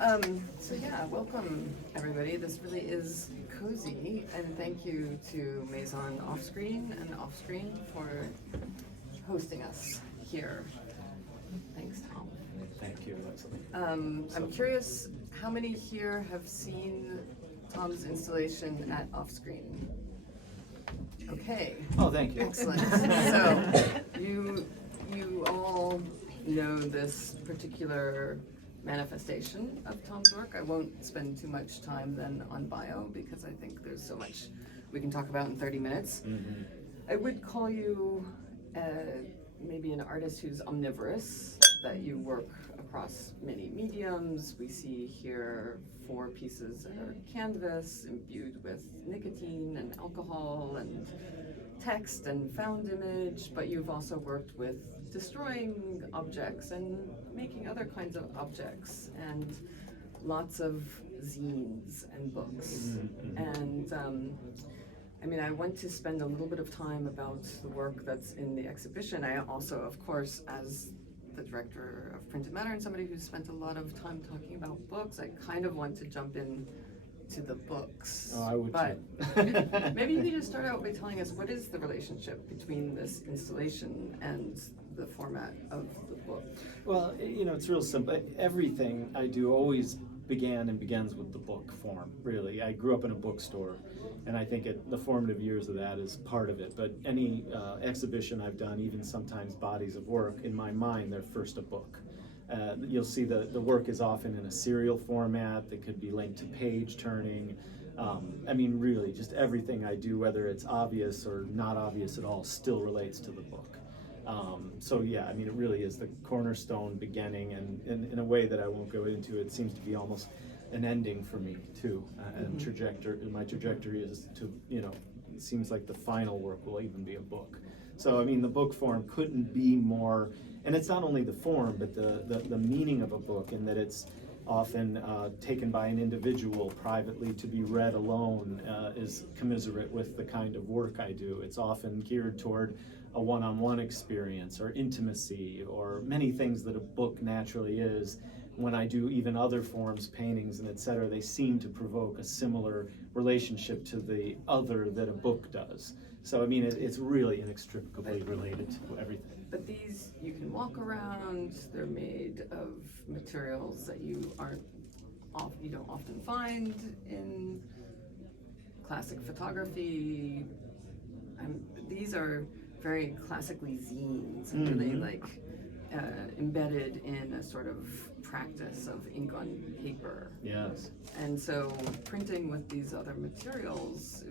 So yeah, welcome everybody. This really is cozy, and thank you to Maison OFFSCREEN and OFFSCREEN for hosting us here. Thanks, Tom. Thank you, Lesley. I'm curious, how many here have seen Tom's installation at OFFSCREEN? Okay. Oh, thank you. Excellent. So you all know this particular manifestation of Tom's work. I won't spend too much time then on bio because I think there's so much we can talk about in 30 minutes. Mm-hmm. I would call you maybe an artist who's omnivorous, that you work across many mediums. We see here 4 pieces that are canvas imbued with nicotine and alcohol and text and found image, but you've also worked with destroying objects and making other kinds of objects, and lots of zines and books. Mm-hmm. And I mean, I want to spend a little bit of time about the work that's in the exhibition. I also, of course, as the director of Printed Matter and somebody who's spent a lot of time talking about books, I kind of want to jump in to the books. Oh, I would but too. maybe you could just start out by telling us, what is the relationship between this installation and the format of the book? Well, you know, it's real simple. Everything I do always began and begins with the book form, really. I grew up in a bookstore, and I think the formative years of that is part of it. But any exhibition I've done, even sometimes bodies of work, in my mind, they're first a book. You'll see the work is often in a serial format that could be linked to page turning. I mean, really, just everything I do, whether it's obvious or not obvious at all, still relates to the book. So yeah, I mean, it really is the cornerstone beginning, and in a way that I won't go into, it seems to be almost an ending for me too. And my trajectory is to, you know, it seems like the final work will even be a book. So I mean, the book form couldn't be more, and it's not only the form, but the meaning of a book, in that it's often taken by an individual privately to be read alone, is commiserate with the kind of work I do. It's often geared toward a one-on-one experience or intimacy, or many things that a book naturally is. When I do even other forms, paintings and etc., they seem to provoke a similar relationship to the other that a book does. So I mean, it's really inextricably related to everything. But these, you can walk around, they're made of materials that you don't often find in classic photography. These are very classically zines, really like embedded in a sort of practice of ink on paper. Yes. And so printing with these other materials,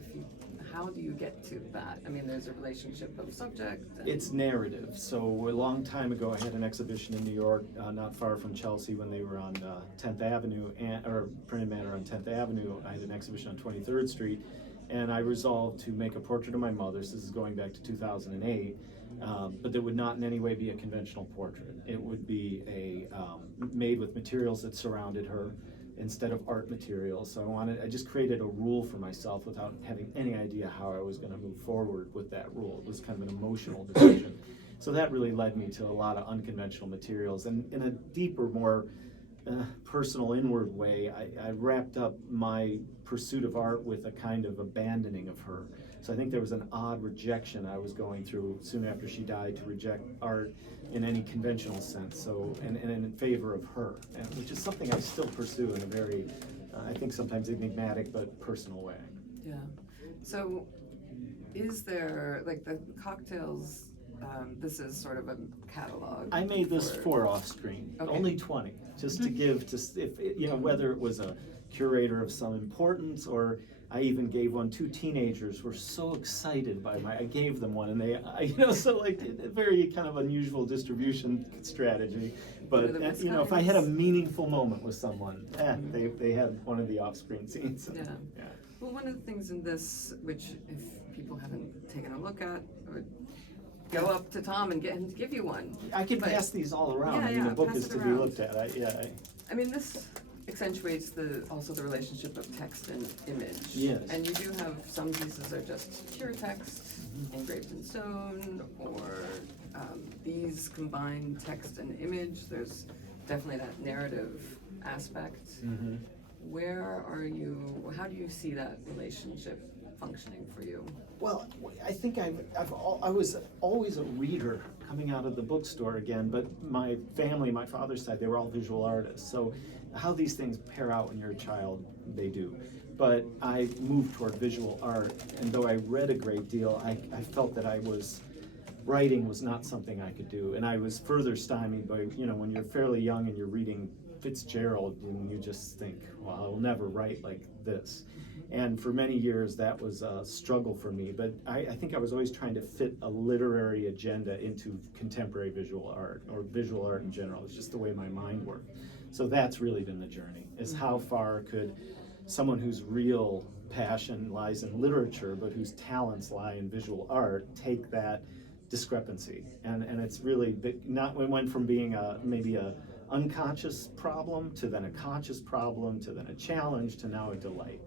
how do you get to that? I mean, there's a relationship of subject. It's narrative. So a long time ago, I had an exhibition in New York, not far from Chelsea, when they were on 10th Avenue, or Printed Matter on 10th Avenue. I had an exhibition on 23rd Street, and I resolved to make a portrait of my mother. So this is going back to 2008, but that would not in any way be a conventional portrait. It would be made with materials that surrounded her, instead of art materials. So I just created a rule for myself without having any idea how I was going to move forward with that rule. It was kind of an emotional decision. So that really led me to a lot of unconventional materials. And in a deeper, more personal, inward way, I wrapped up my pursuit of art with a kind of abandoning of her. So I think there was an odd rejection I was going through soon after she died, to reject art in any conventional sense, so and in favor of her, which is something I still pursue in a very, I think sometimes enigmatic but personal way. Yeah. So is there, like the cocktails, this is sort of a catalog? I made this for OFFSCREEN, okay. Only 20, just to give, if you know, whether it was a curator of some importance, or I even gave one. 2 teenagers were so excited by I gave them one, and you know, so like a very kind of unusual distribution strategy. But you know, if I had a meaningful moment with someone, they had one of the off-screen scenes. Yeah. Yeah. Well, one of the things in this, which if people haven't taken a look at, or go up to Tom and get him to give you one. I can pass these all around. Yeah, I mean, the book is to be looked at. I mean, this accentuates also the relationship of text and image. Yes. And you do have some pieces that are just pure text, engraved in stone, or these combine text and image. There's definitely that narrative aspect. Mm-hmm. Where are you, how do you see that relationship functioning for you? Well, I think I was always a reader coming out of the bookstore again, but my family, my father's side, they were all visual artists. So how these things pair out when you're a child, they do. But I moved toward visual art, and though I read a great deal, I felt that writing was not something I could do. And I was further stymied by, when you're fairly young and you're reading Fitzgerald, and you just think, well, I'll never write like this. And for many years, that was a struggle for me. But I think I was always trying to fit a literary agenda into contemporary visual art, or visual art in general. It's just the way my mind worked. So that's really been the journey, is how far could someone whose real passion lies in literature, but whose talents lie in visual art, take that discrepancy. And it's really, it went from being maybe a unconscious problem to then a conscious problem to then a challenge to now a delight.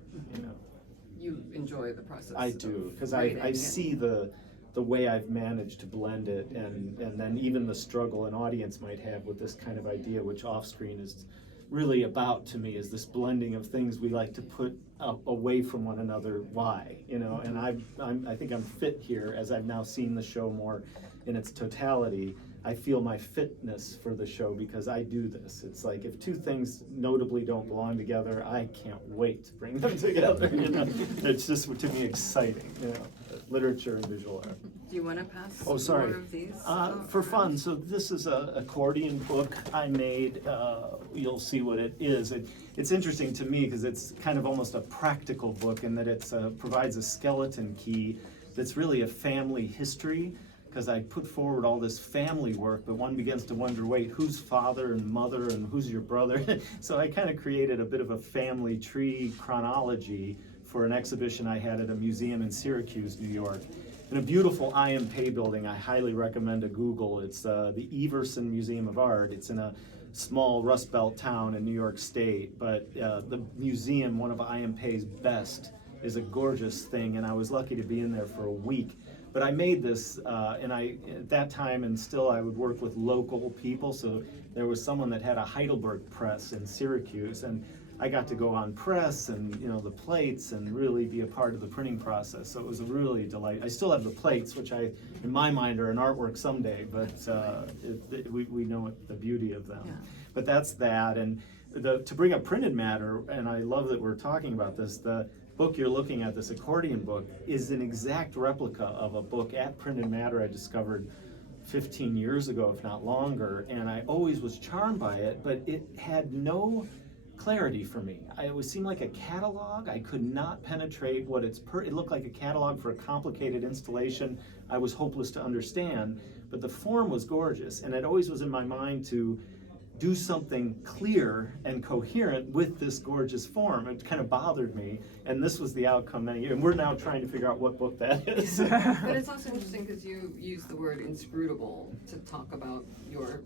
You enjoy the process. I do, because I see the way I've managed to blend it, and then even the struggle an audience might have with this kind of idea, which Off-Screen is really about to me, is this blending of things we like to put away from one another. Why? And I think I'm fit here, as I've now seen the show more in its totality. I feel my fitness for the show because I do this. It's like if two things notably don't belong together, I can't wait to bring them together. It's just, to me, exciting. Literature and visual art. Do you want to pass more of these? For fun. So this is an accordion book I made. You'll see what it is. It's interesting to me because it's kind of almost a practical book in that it provides a skeleton key that's really a family history. Because I put forward all this family work, but one begins to wonder, wait, who's father and mother and who's your brother? So I kind of created a bit of a family tree chronology for an exhibition I had at a museum in Syracuse, New York. In a beautiful IMP building I highly recommend to Google. It's the Everson Museum of Art. It's in a small Rust Belt town in New York State, but the museum, one of IMP's best, is a gorgeous thing, and I was lucky to be in there for a week. But I made this, and at that time, and still I would work with local people, so there was someone that had a Heidelberg press in Syracuse, and I got to go on press and the plates and really be a part of the printing process. So it was a really delight. I still have the plates, which in my mind, are an artwork someday, but we know the beauty of them. Yeah. But that's that, and to bring up printed matter, and I love that we're talking about this, the book you're looking at, this accordion book, is an exact replica of a book at Printed Matter I discovered 15 years ago, if not longer, and I always was charmed by it, but it had no clarity for me. It seemed like a catalog. I could not penetrate what it looked like a catalog for a complicated installation I was hopeless to understand, but the form was gorgeous, and it always was in my mind to do something clear and coherent with this gorgeous form. It kind of bothered me, and this was the outcome many years, and we're now trying to figure out what book that is. But it's also interesting because you use the word inscrutable to talk about your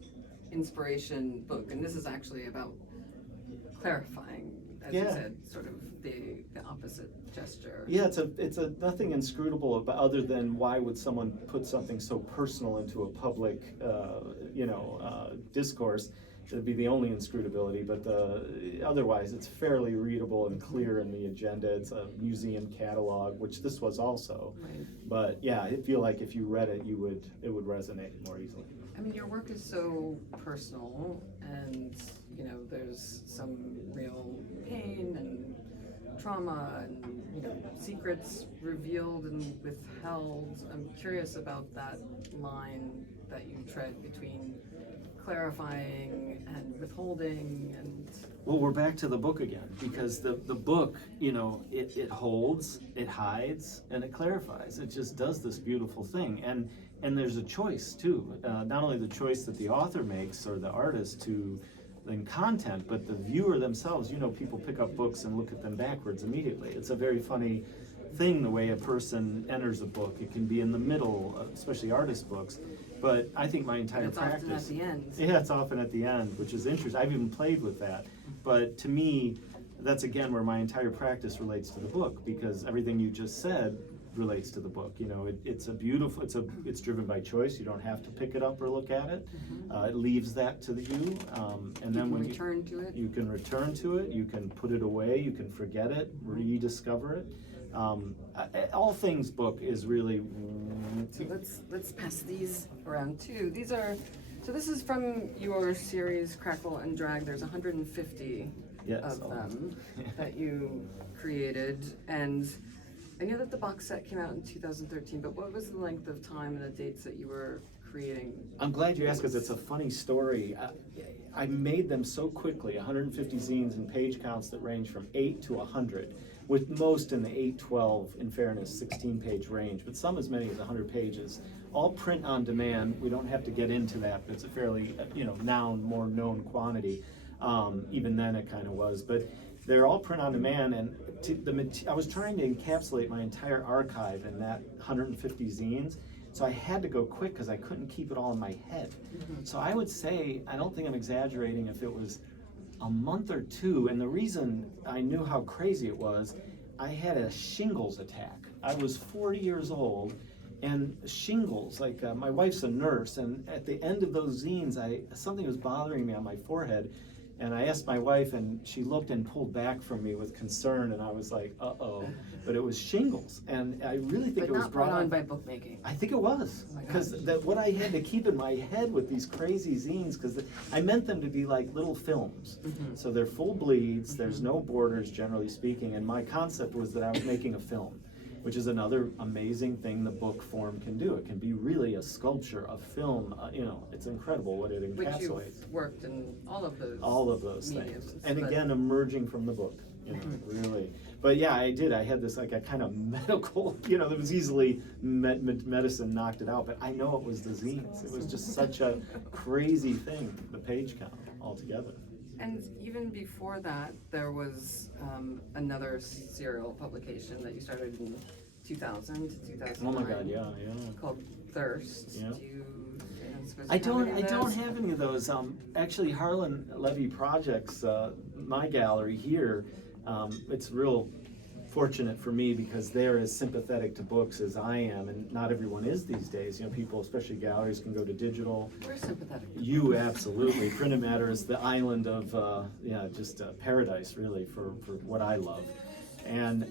inspiration book, and this is actually about clarifying, as you said, sort of the opposite gesture. Yeah, it's a nothing inscrutable about, other than why would someone put something so personal into a public discourse. It'd be the only inscrutability, but otherwise it's fairly readable and clear in the agenda. It's a museum catalog, which this was also. Right. But yeah, I feel like if you read it, it would resonate more easily. I mean, your work is so personal, and there's some real pain and trauma and secrets revealed and withheld. I'm curious about that line that you tread between clarifying and withholding. And well, we're back to the book again, because the book, it holds, it hides, and it clarifies. It just does this beautiful thing, and there's a choice too. Not only the choice that the author makes or the artist in content, but the viewer themselves. People pick up books and look at them backwards immediately. It's a very funny thing, the way a person enters a book. It can be in the middle, especially artist books. But I think my entire practice. It's often at the end. Yeah, it's often at the end, which is interesting. I've even played with that. But to me, that's again where my entire practice relates to the book, because everything you just said relates to the book. You know, it's a beautiful, it's driven by choice. You don't have to pick it up or look at it. It leaves that to you, and then when return to it. You can return to it. You can put it away. You can forget it, rediscover it. All Things book is really. So let's pass these around too. These are. So this is from your series Crackle and Drag. There's 150 of them that you created, and I know that the box set came out in 2013, but what was the length of time and the dates that you were creating? I'm glad you asked, because it's a funny story. I made them so quickly, 150 zines and page counts that range from 8 to 100, with most in the 8, 12, in fairness, 16-page range, but some as many as 100 pages. All print on demand. We don't have to get into that, but it's a fairly, more known quantity. Even then it kind of was, but they're all print on demand, and I was trying to encapsulate my entire archive in that 150 zines, so I had to go quick because I couldn't keep it all in my head. So I would say, I don't think I'm exaggerating if it was a month or two, and the reason I knew how crazy it was, I had a shingles attack. I was 40 years old, and shingles, like my wife's a nurse, and at the end of those zines, something was bothering me on my forehead, and I asked my wife, and she looked and pulled back from me with concern, and I was like, uh-oh. But it was shingles, and I really think it was brought on by bookmaking. I think it was, because what I had to keep in my head with these crazy zines, because I meant them to be like little films. So they're full bleeds, there's no borders, generally speaking, and my concept was that I was making a film, which is another amazing thing the book form can do. It can be really a sculpture, a film. It's incredible what it encapsulates. Which you've worked in all of those things. And again, emerging from the book, really. But yeah, I did. I had this like a kind of medical, that was easily medicine knocked it out. But I know it was the zines. It was just such a crazy thing, the page count altogether. And even before that, there was another serial publication that you started in 2000 to 2009. Oh my God, yeah. Called Thirst. Yeah. Do you I don't have any of those. Actually, Harlan Levy Projects, my gallery here, it's real fortunate for me because they're as sympathetic to books as I am, and not everyone is these days. People, especially galleries, can go to digital. We're sympathetic. You absolutely. Printed matter is the island of paradise, really, for what I love. And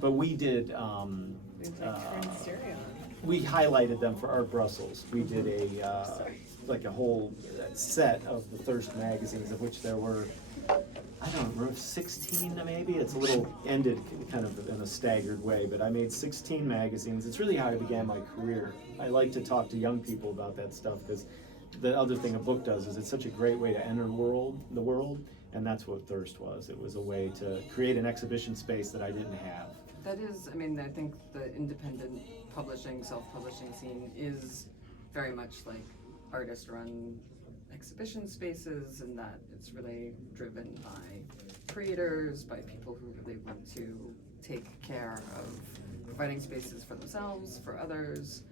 but we did. We highlighted them for Art Brussels. We did a whole set of the Thirst magazines, of which there were, I don't remember, 16 maybe. It's a little ended kind of in a staggered way, but I made 16 magazines. It's really how I began my career. I like to talk to young people about that stuff because the other thing a book does is it's such a great way to enter the world, and that's what Thirst was. It was a way to create an exhibition space that I didn't have. That is, I think the independent publishing, self-publishing scene is very much like artist-run exhibition spaces, and that it's really driven by creators, by people who really want to take care of providing spaces for themselves, for others.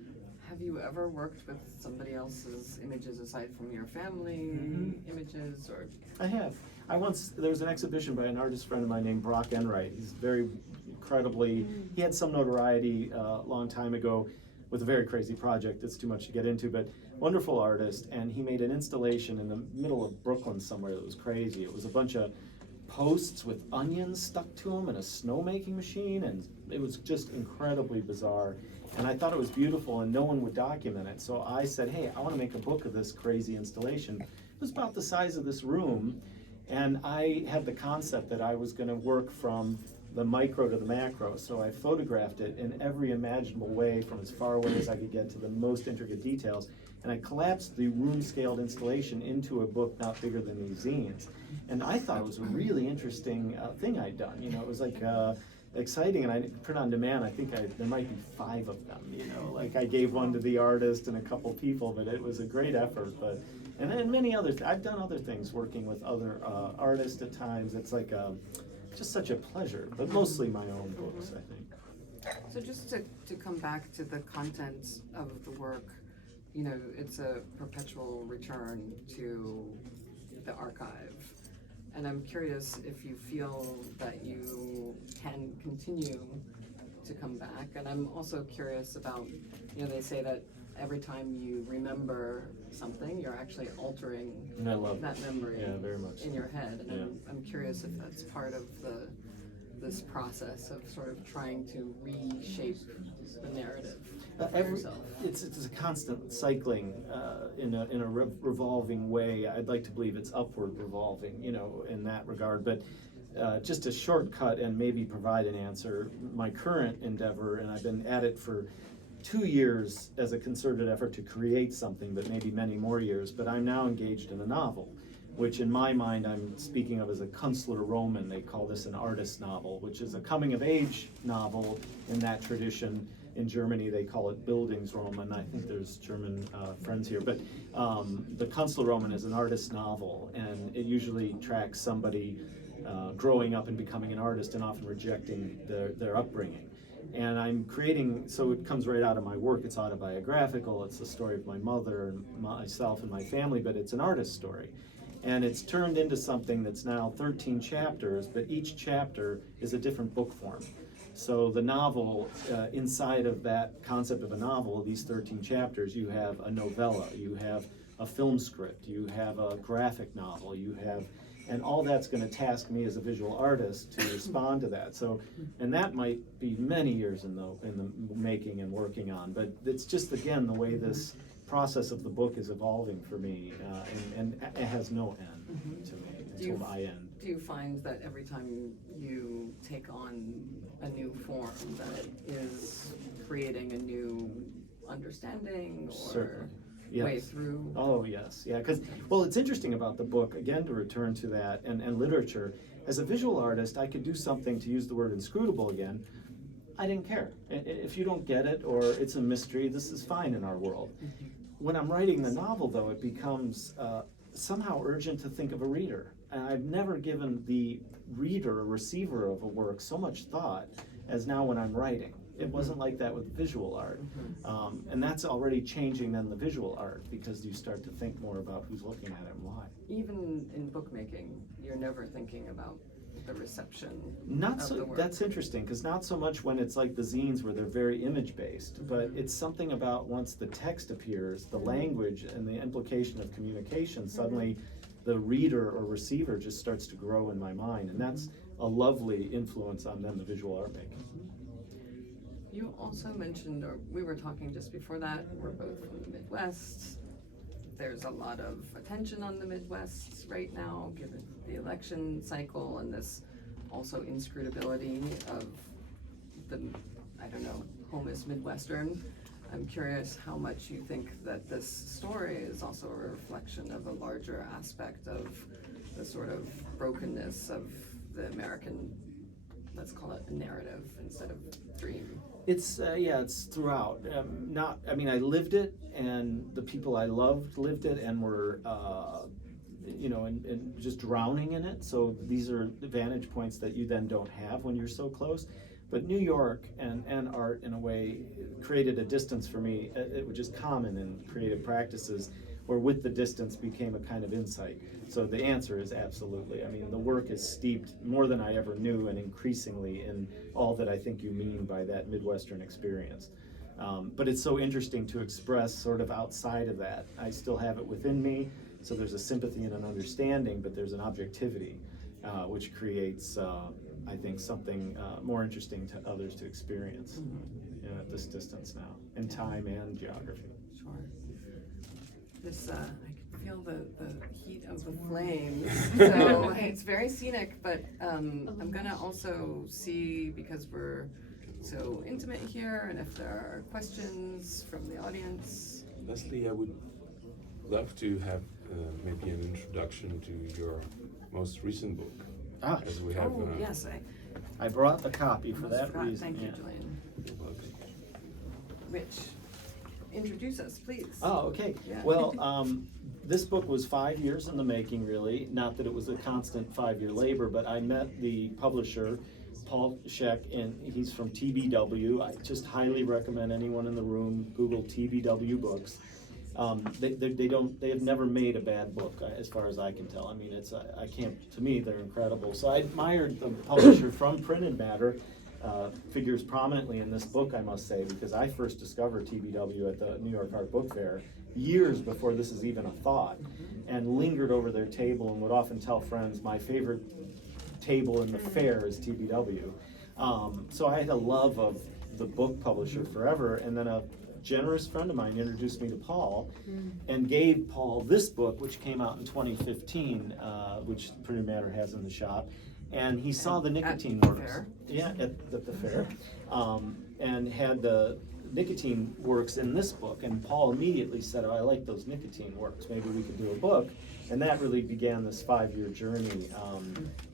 Have you ever worked with somebody else's images aside from your family images? Or I have. There was an exhibition by an artist friend of mine named Brock Enright. He's very incredibly, he had some notoriety a long time ago with a very crazy project that's too much to get into, but wonderful artist, and he made an installation in the middle of Brooklyn somewhere that was crazy. It was a bunch of posts with onions stuck to them and a snowmaking machine, and it was just incredibly bizarre. And I thought it was beautiful, and no one would document it. So I said, hey, I want to make a book of this crazy installation. It was about the size of this room, and I had the concept that I was going to work from the micro to the macro. So I photographed it in every imaginable way, from as far away as I could get to the most intricate details. And I collapsed the room-scaled installation into a book not bigger than these zines. And I thought it was a really interesting thing I'd done. It was like exciting, and I print on demand. I think there might be 5 of them. Like I gave one to the artist and a couple people, but it was a great effort. And then many others. I've done other things working with other artists at times. It's like just such a pleasure, but mostly my own books, I think. So just to come back to the content of the work, it's a perpetual return to the archive. And I'm curious if you feel that you can continue to come back. And I'm also curious about, they say that every time you remember something, you're actually altering And I love that memory very much in your head. And Yeah. I'm curious if that's part of this process of sort of trying to reshape the narrative for yourself. It's a constant cycling in a revolving way. I'd like to believe it's upward revolving, in that regard. But just a shortcut and maybe provide an answer. My current endeavor, and I've been at it for 2 years as a concerted effort to create something, but maybe many more years. But I'm now engaged in a novel, which in my mind I'm speaking of as a Künstlerroman. They call this an artist novel, which is a coming-of-age novel in that tradition. In Germany, they call it Bildungsroman. I think there's German friends here. But the Künstlerroman is an artist novel, and it usually tracks somebody growing up and becoming an artist and often rejecting their upbringing. And I'm creating, so it comes right out of my work. It's autobiographical. It's the story of my mother and myself and my family, but it's an artist story. And it's turned into something that's now 13 chapters, but each chapter is a different book form. So the novel, inside of that concept of a novel, these 13 chapters, you have a novella, you have a film script, you have a graphic novel, and all that's going to task me as a visual artist to respond to that. So, and that might be many years in the making and working on, but it's just, again, the way this process of the book is evolving for me, and it has no end to me until I end. Do you find that every time you take on a new form, that it is creating a new understanding or Certainly. way Yes. through? Oh, yes. Yeah, because, well, it's interesting about the book, again, to return to that, and literature. As a visual artist, I could do something, to use the word inscrutable again. I didn't care. If you don't get it, or it's a mystery, this is fine in our world. When I'm writing the novel, though, it becomes somehow urgent to think of a reader. And I've never given the reader or receiver of a work so much thought as now when I'm writing. It wasn't like that with visual art. And that's already changing then the visual art, because you start to think more about who's looking at it and why. Even in bookmaking, you're never thinking about the reception Not of so, the work. that's interesting, because not so much when it's like the zines where they're very image-based, but it's something about once the text appears, the language and the implication of communication, suddenly the reader or receiver just starts to grow in my mind, and that's a lovely influence on then the visual art making. You also mentioned, or we were talking just before that, we're both from the Midwest. There's a lot of attention on the Midwest right now, given the election cycle and this also inscrutability of the, home is Midwestern. I'm curious how much you think that this story is also a reflection of a larger aspect of the sort of brokenness of the American, let's call it a narrative instead of dream. It's it's throughout. I lived it, and the people I loved lived it, and were, and just drowning in it. So these are the vantage points that you then don't have when you're so close. But New York and art, in a way, created a distance for me, which is common in creative practices, where with the distance became a kind of insight. So the answer is absolutely. I mean, the work is steeped more than I ever knew, and increasingly in all that I think you mean by that Midwestern experience. But it's so interesting to express sort of outside of that. I still have it within me, so there's a sympathy and an understanding, but there's an objectivity, which creates, I think, something more interesting to others to experience at this distance now, in time and geography. Sure. This, I can feel the heat of the flames, so it's very scenic, but I'm gonna also see, because we're so intimate here, and if there are questions from the audience. Lesley, I would love to have maybe an introduction to your most recent book. As we have. Yes, I brought the copy for almost that forgot. reason. Thank you, Julian. Rich, introduce us, please. Oh, okay. Yeah. Well, this book was 5 years in the making, really. Not that it was a constant 5-year labor, but I met the publisher, Paul Scheck, and he's from TBW. I just highly recommend anyone in the room Google TBW books. They have never made a bad book, as far as I can tell. I mean, to me, they're incredible. So I admired the publisher from Printed Matter, figures prominently in this book, I must say, because I first discovered TBW at the New York Art Book Fair years before this is even a thought, and lingered over their table and would often tell friends my favorite table in the fair is TBW. So I had a love of the book publisher forever, and then a generous friend of mine introduced me to Paul and gave Paul this book, which came out in 2015, which Pretty Matter has in the shop. And he saw the nicotine works. Fair. Yeah, at the fair. And had the nicotine works in this book. And Paul immediately said, oh, I like those nicotine works. Maybe we could do a book. And that really began this 5-year journey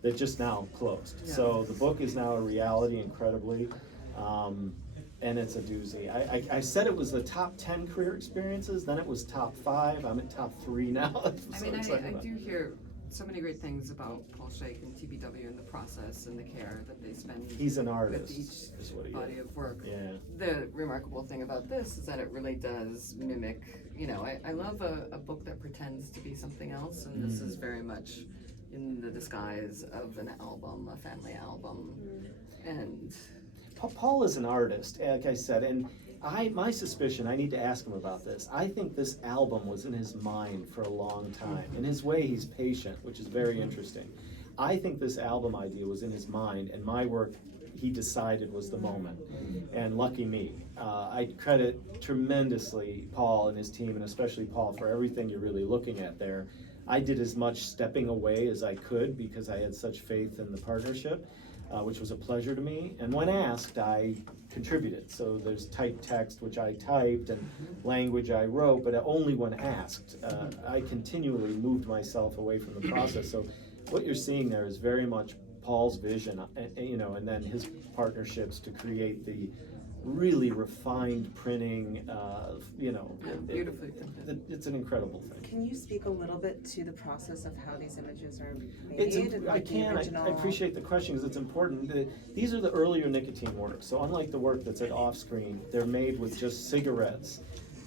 that just now closed. Yeah. So the book is now a reality, incredibly. And it's a doozy. I said it was the top 10 career experiences, then it was top 5. I'm at top 3 now. I mean, I do hear so many great things about Paul Shake and TBW and the process and the care that they spend. He's an with artist, each is what he body is. of work. Yeah. The remarkable thing about this is that it really does mimic, you know, I love a book that pretends to be something else, and this is very much in the disguise of an album, a family album. And Paul is an artist, like I said, and my suspicion, I need to ask him about this, I think this album was in his mind for a long time. In his way, he's patient, which is very interesting. I think this album idea was in his mind, and my work, he decided was the moment. And lucky me. I credit tremendously Paul and his team, and especially Paul, for everything you're really looking at there. I did as much stepping away as I could because I had such faith in the partnership. Which was a pleasure to me. And when asked, I contributed. So there's typed text, which I typed, and language I wrote, but only when asked. I continually moved myself away from the process. So what you're seeing there is very much Paul's vision, you know, and then his partnerships to create the really refined printing, you know. beautifully printed. It's an incredible thing. Can you speak a little bit to the process of how these images are made? And I like the can. I original- appreciate the question because it's important. These are the earlier nicotine works. So unlike the work that's at Offscreen, they're made with just cigarettes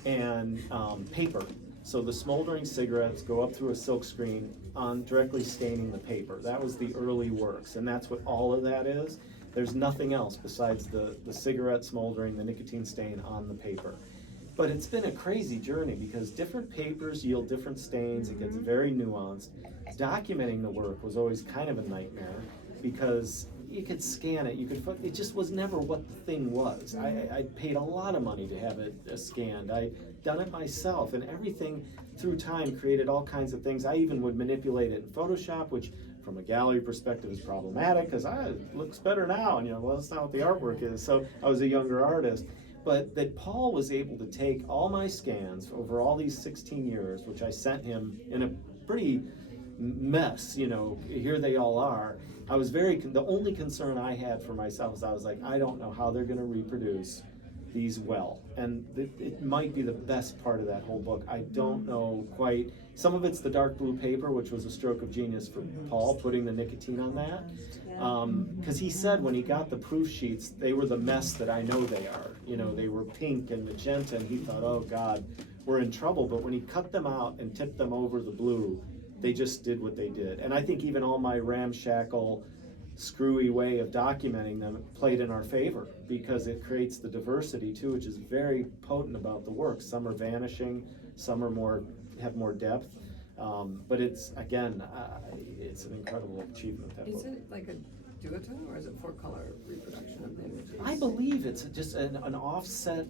and paper. So the smoldering cigarettes go up through a silk screen on directly staining the paper. That was the early works, and that's what all of that is. There's nothing else besides the cigarette smoldering, the nicotine stain on the paper. But it's been a crazy journey because different papers yield different stains. It gets very nuanced. Documenting the work was always kind of a nightmare because you could scan it, it just was never what the thing was. I paid a lot of money to have it scanned. I'd done it myself, and everything through time created all kinds of things. I even would manipulate it in Photoshop, which from a gallery perspective is problematic because it looks better now, and well, that's not what the artwork is. So I was a younger artist. But that Paul was able to take all my scans over all these 16 years, which I sent him in a pretty mess, you know, here they all are. I was the only concern I had for myself is I was like, I don't know how they're gonna reproduce these well. And it might be the best part of that whole book. I don't know quite. Some of it's the dark blue paper, which was a stroke of genius for Paul, putting the nicotine on that. Because he said when he got the proof sheets, they were the mess that I know they are. You know, they were pink and magenta, and he thought, oh God, we're in trouble. But when he cut them out and tipped them over the blue, they just did what they did. And I think even all my ramshackle, screwy way of documenting them played in our favor because it creates the diversity too, which is very potent about the work. Some are vanishing, some are have more depth. But it's, again, it's an incredible achievement, that book. Is it like a duotone or is it 4-color reproduction of the images? I believe it's just an offset,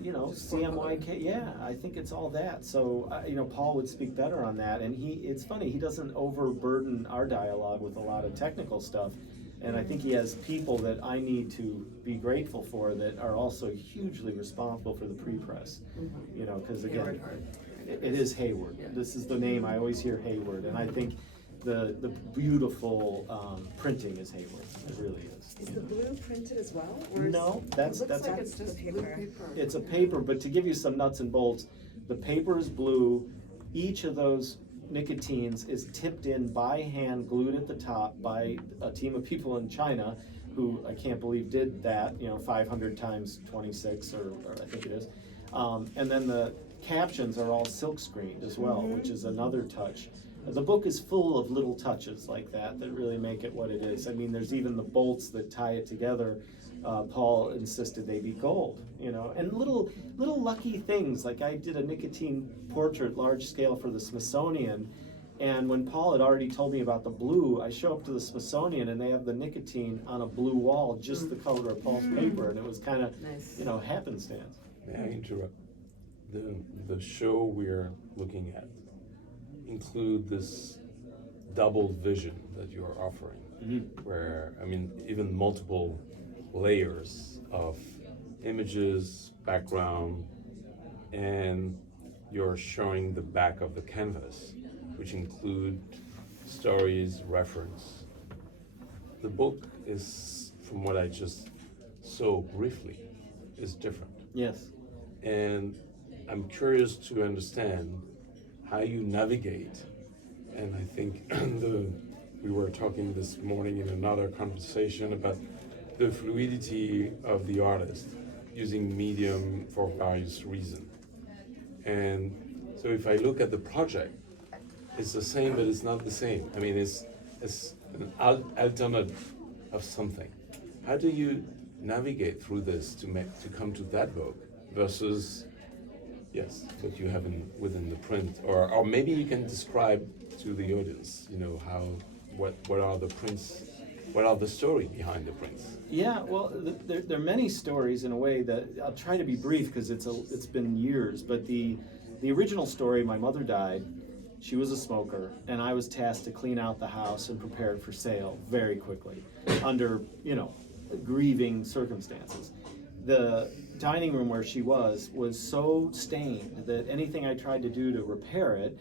you know, Just 4-color. CMYK. Yeah, I think it's all that. So, you know, Paul would speak better on that. And it's funny, he doesn't overburden our dialogue with a lot of technical stuff. And I think he has people that I need to be grateful for that are also hugely responsible for the pre-press. You know, because again, Hayward Hart. it is Hayward. Yeah. This is the name, I always hear Hayward. And I think the beautiful printing is Hayward. It really is. Is the blue printed as well? Or is- No, It that's looks like it's the just paper. blue paper. it's a paper, but to give you some nuts and bolts, the paper is blue. Each of those nicotines is tipped in by hand, glued at the top by a team of people in China who I can't believe did that, you know, 500 times 26 or I think it is. And then the captions are all silk screened as well, which is another touch. The book is full of little touches like that really make it what it is. I mean, there's even the bolts that tie it together. Paul insisted they be gold, you know, and little lucky things. Like I did a nicotine portrait, large scale, for the Smithsonian, and when Paul had already told me about the blue, I show up to the Smithsonian and they have the nicotine on a blue wall, just the color of Paul's paper, and it was kind of, Nice. you know, happenstance. May I interrupt? The show we're looking at include this double vision that you're offering, where, I mean, even multiple layers of images, background, and you're showing the back of the canvas, which include stories, reference. The book is, from what I just saw briefly, is different. Yes. And I'm curious to understand how you navigate, and I think we were talking this morning in another conversation about the fluidity of the artist using medium for various reasons. And so if I look at the project, it's the same, but it's not the same. I mean, it's an alternate of something. How do you navigate through this to come to that book versus, yes, what you have within the print, or maybe you can describe to the audience, you know, what are the prints, what are the story behind the prints? Yeah, well, there are many stories in a way that I'll try to be brief because it's been years. But the original story, my mother died. She was a smoker, and I was tasked to clean out the house and prepare it for sale very quickly, under, you know, grieving circumstances. The dining room where she was so stained that anything I tried to do to repair it,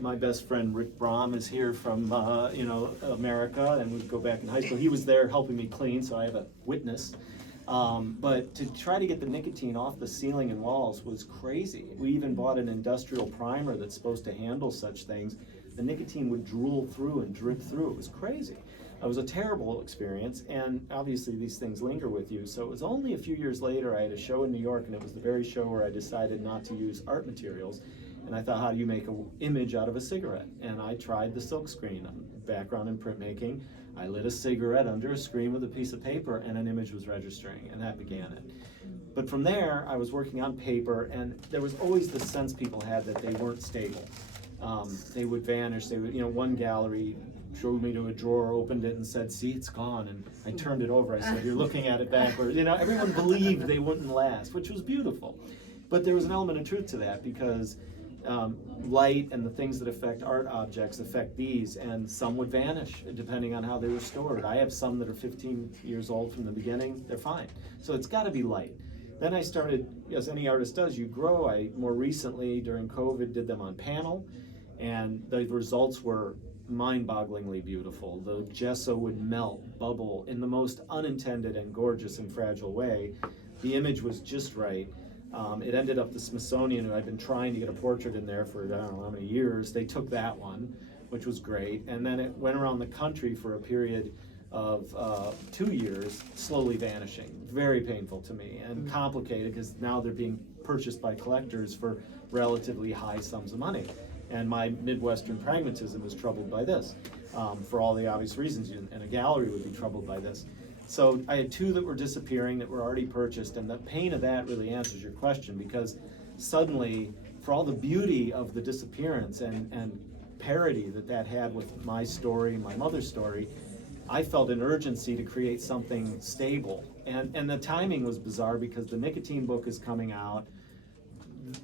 my best friend Rick Brom is here from you know, America, and we go back in high school. He was there helping me clean, so I have a witness. But to try to get the nicotine off the ceiling and walls was crazy. We even bought an industrial primer that's supposed to handle such things. The nicotine would drool through and drip through. It was crazy. It was a terrible experience, and obviously these things linger with you. So it was only a few years later I had a show in New York, and it was the very show where I decided not to use art materials. And I thought, how do you make an image out of a cigarette? And I tried the silk screen, background in printmaking. I lit a cigarette under a screen with a piece of paper, and an image was registering, and that began it. But from there, I was working on paper, and there was always the sense people had that they weren't stable. They would vanish. They would, you know, one gallery showed me to a drawer, opened it, and said, "See, it's gone." And I turned it over. I said, "You're looking at it backwards." You know, everyone believed they wouldn't last, which was beautiful. But there was an element of truth to that, because light and the things that affect art objects affect these, and some would vanish depending on how they were stored. I have some that are 15 years old from the beginning. They're fine. So it's got to be light. Then I started, as any artist does, you grow. I more recently, during COVID, did them on panel, and the results were mind-bogglingly beautiful. The gesso would melt, bubble in the most unintended and gorgeous and fragile way. The image was just right. It ended up the Smithsonian, who I'd been trying to get a portrait in there for I don't know how many years. They took that one, which was great, and then it went around the country for a period of 2 years, slowly vanishing. Very painful to me and complicated, because now they're being purchased by collectors for relatively high sums of money. And my Midwestern pragmatism is troubled by this, for all the obvious reasons, and a gallery would be troubled by this. So I had two that were disappearing that were already purchased, and the pain of that really answers your question, because suddenly, for all the beauty of the disappearance and parody that had with my story, my mother's story, I felt an urgency to create something stable. And the timing was bizarre, because the nicotine book is coming out,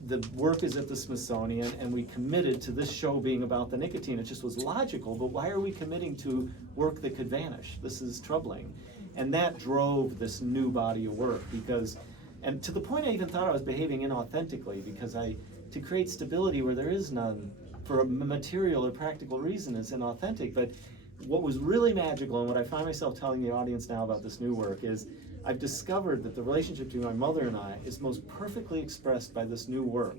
the work is at the Smithsonian, and we committed to this show being about the nicotine. It just was logical, but why are we committing to work that could vanish? This is troubling. And that drove this new body of work, because, and to the point I even thought I was behaving inauthentically, because to create stability where there is none, for a material or practical reason, is inauthentic. But what was really magical, and what I find myself telling the audience now about this new work, is I've discovered that the relationship between my mother and I is most perfectly expressed by this new work.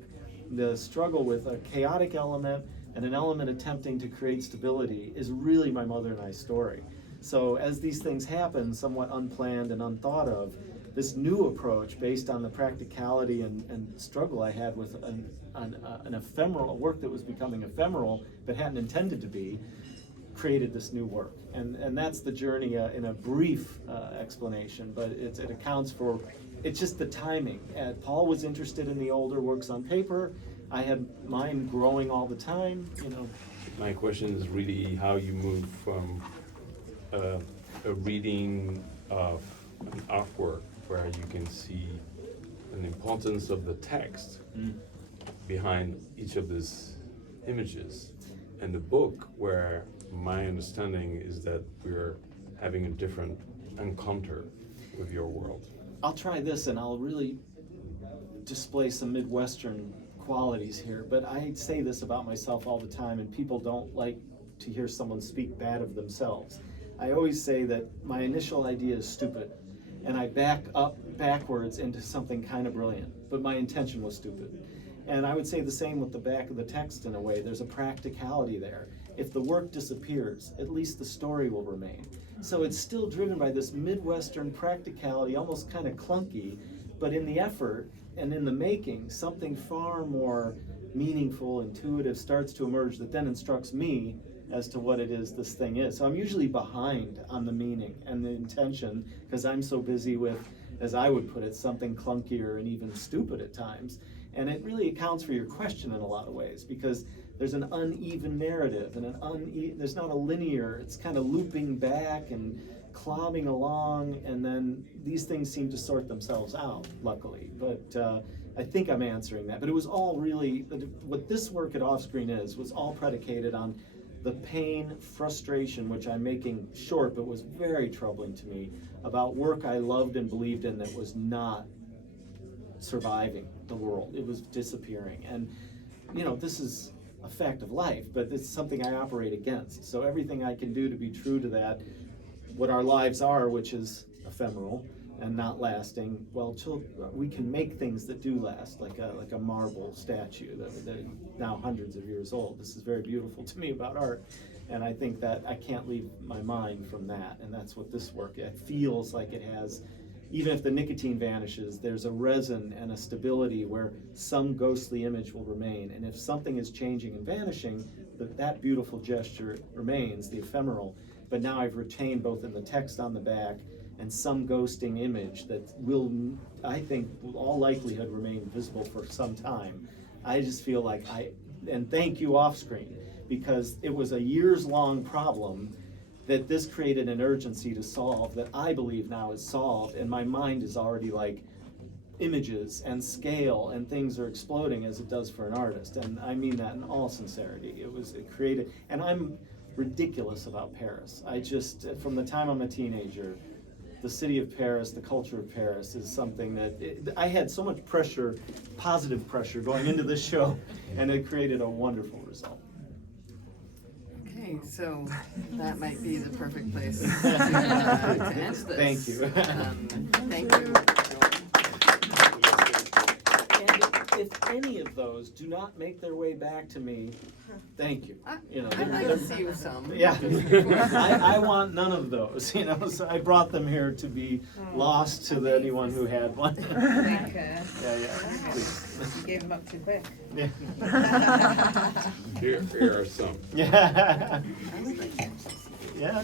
The struggle with a chaotic element and an element attempting to create stability is really my mother and I's story. So as these things happen, somewhat unplanned and unthought of, this new approach based on the practicality and struggle I had with an ephemeral work that was becoming ephemeral but hadn't intended to be, created this new work. And that's the journey in a brief explanation, but it accounts for, it's just the timing. Paul was interested in the older works on paper. I had mine growing all the time, you know. My question is really how you move from a reading of an artwork where you can see an importance of the text behind each of these images, and the book where my understanding is that we're having a different encounter with your world. I'll try this and I'll really display some Midwestern qualities here, but I say this about myself all the time, and people don't like to hear someone speak bad of themselves. I always say that my initial idea is stupid, and I back up backwards into something kind of brilliant, but my intention was stupid. And I would say the same with the back of the text in a way. There's a practicality there. If the work disappears, at least the story will remain. So it's still driven by this Midwestern practicality, almost kind of clunky, but in the effort and in the making, something far more meaningful, intuitive starts to emerge that then instructs me as to what it is this thing is. So I'm usually behind on the meaning and the intention because I'm so busy with, as I would put it, something clunkier and even stupid at times. And it really accounts for your question in a lot of ways, because there's an uneven narrative and there's not a linear, it's kind of looping back and clobbing along, and then these things seem to sort themselves out, luckily. But I think I'm answering that. But it was all really, what this work at Offscreen was all predicated on the pain, frustration, which I'm making short, but was very troubling to me, about work I loved and believed in that was not surviving the world. It was disappearing. And, you know, this is a fact of life, but it's something I operate against. So everything I can do to be true to that, what our lives are, which is ephemeral and not lasting, well, we can make things that do last, like a marble statue that is now hundreds of years old. This is very beautiful to me about art, and I think that I can't leave my mind from that, and that's what this work, it feels like it has. Even if the nicotine vanishes, there's a resin and a stability where some ghostly image will remain, and if something is changing and vanishing, that beautiful gesture remains, the ephemeral. But now I've retained both in the text on the back and some ghosting image that will, I think, with all likelihood remain visible for some time. I just feel like and thank you Offscreen, because it was a years-long problem that this created an urgency to solve that I believe now is solved, and my mind is already like images and scale and things are exploding as it does for an artist, and I mean that in all sincerity. It created, and I'm ridiculous about Paris. I just, from the time I'm a teenager, the city of Paris, the culture of Paris is something that I had so much pressure, positive pressure going into this show, and it created a wonderful result. Okay, so that might be the perfect place to end this. Thank you. Thank you. And if any of those do not make their way back to me, thank you. You know, I'd like to see you some. Yeah, I want none of those, you know, so I brought them here to be lost to anyone who had one. Okay. Yeah, please. You gave them up too quick. Yeah. Here are some. Yeah. Yeah, yeah.